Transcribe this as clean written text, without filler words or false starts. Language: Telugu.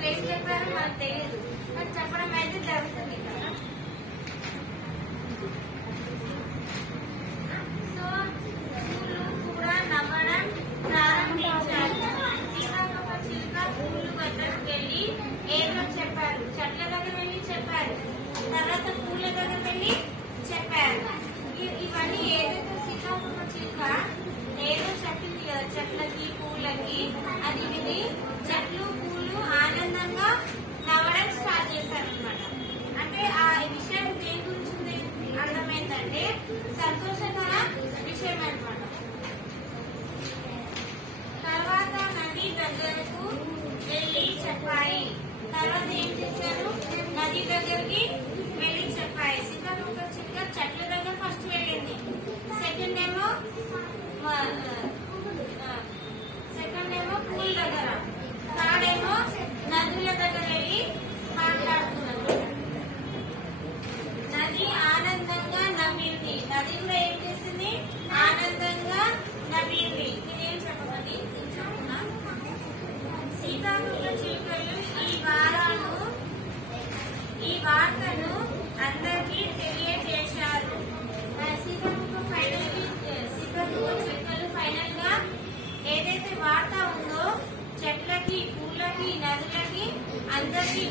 అసలు ఏం చెప్పారో మనకు తెలియదు, కానీ చెప్పడం అయితే జరుగుతుంది ఇక్కడ. సో పూలు కూడా నవ్వడం ప్రారంభించారు. సీతాకోక చిలుక పూలు వద్దకు వెళ్ళి ఏదో చెప్పారు. చెట్ల దగ్గర వెళ్ళి చెప్పారు, తర్వాత పూల దగ్గర వెళ్ళి చెప్పారు. ఇవన్నీ ఏదైతే సీతాకోక చిలుక ఏదో చెప్పింది కదా చెట్లకి పూలకి, అది విని చెట్లు పూలు ఆనందంగా నవ్వడం స్టార్ట్ చేశారనమాట. అంటే ఆ విషయం దేని గురించి అర్థమైందంటే సంతోషకర విషయం అనమాట. తర్వాత నది దగ్గరకు వెళ్ళి చెప్పాయి. తర్వాత ఏం చేశారు, నది దగ్గరికి వెళ్ళి చెప్పాయి. సీతాకోక చిలుక చెట్ల దగ్గర ఫస్ట్ వెళ్ళింది, సెకండ్ ఏమో పూల దగ్గర, థర్డ్ ఏమో నదుల దగ్గర వెళ్ళి మాట్లాడుతున్నారు. నది ఆనందంగా నవ్వింది. నది కూడా ఏం చేసింది, ఆనందంగా నవ్వింది. ఇదేం చెప్పమని చెప్పుకున్నా. సీతాకోక చిలుకలు ఈ వార్తను అందరికీ తెలియజేశారు. సీతాకోక చిలుకలు ఫైనల్ గా ఏదైతే వార్త ఉందో చెట్లకి పూలకి నదులకి అందరికీ